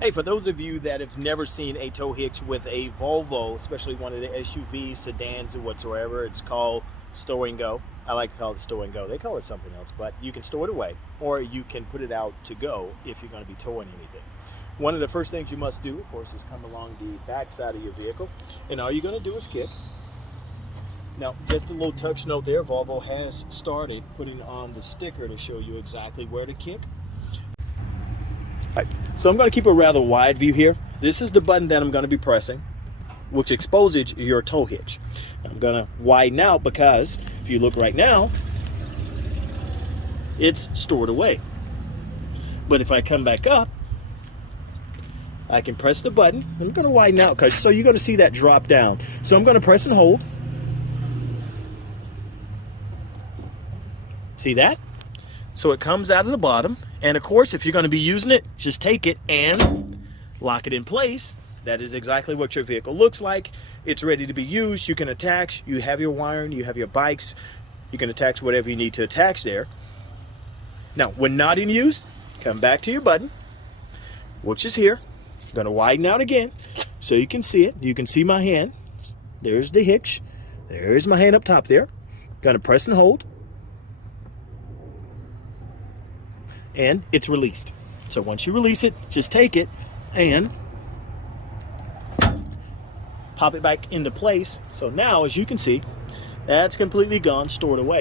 Hey, for those of you that have never seen a tow hitch with a Volvo, especially one of the SUVs, sedans, or whatsoever, it's called store and go. I like to call it store and go. They call it something else, but you can store it away or you can put it out to go if you're going to be towing anything. One of the first things you must do, of course, is come along the back side of your vehicle, and all you're going to do is kick. Now, just a little touch note there, Volvo has started putting on the sticker to show you exactly where to kick. Right. So I'm going to keep a rather wide view here. This is the button that I'm going to be pressing, which exposes your tow hitch. I'm going to widen out because if you look right now, it's stored away. But if I come back up, I can press the button. I'm going to widen out because so you're going to see that drop down. So I'm going to press and hold. See that? So it comes out of the bottom, and of course if you're going to be using it, just take it and lock it in place. That is exactly what your vehicle looks like. It's ready to be used. You can attach, you have your wiring, you have your bikes, you can attach whatever you need to attach there. Now when not in use, come back to your button, which is here. I'm going to widen out again so you can see it. You can see my hand. There's the hitch. There's my hand up top there. Going to press and hold. And it's released. So once you release it, just take it and pop it back into place. So now, as you can see, that's completely gone, stored away.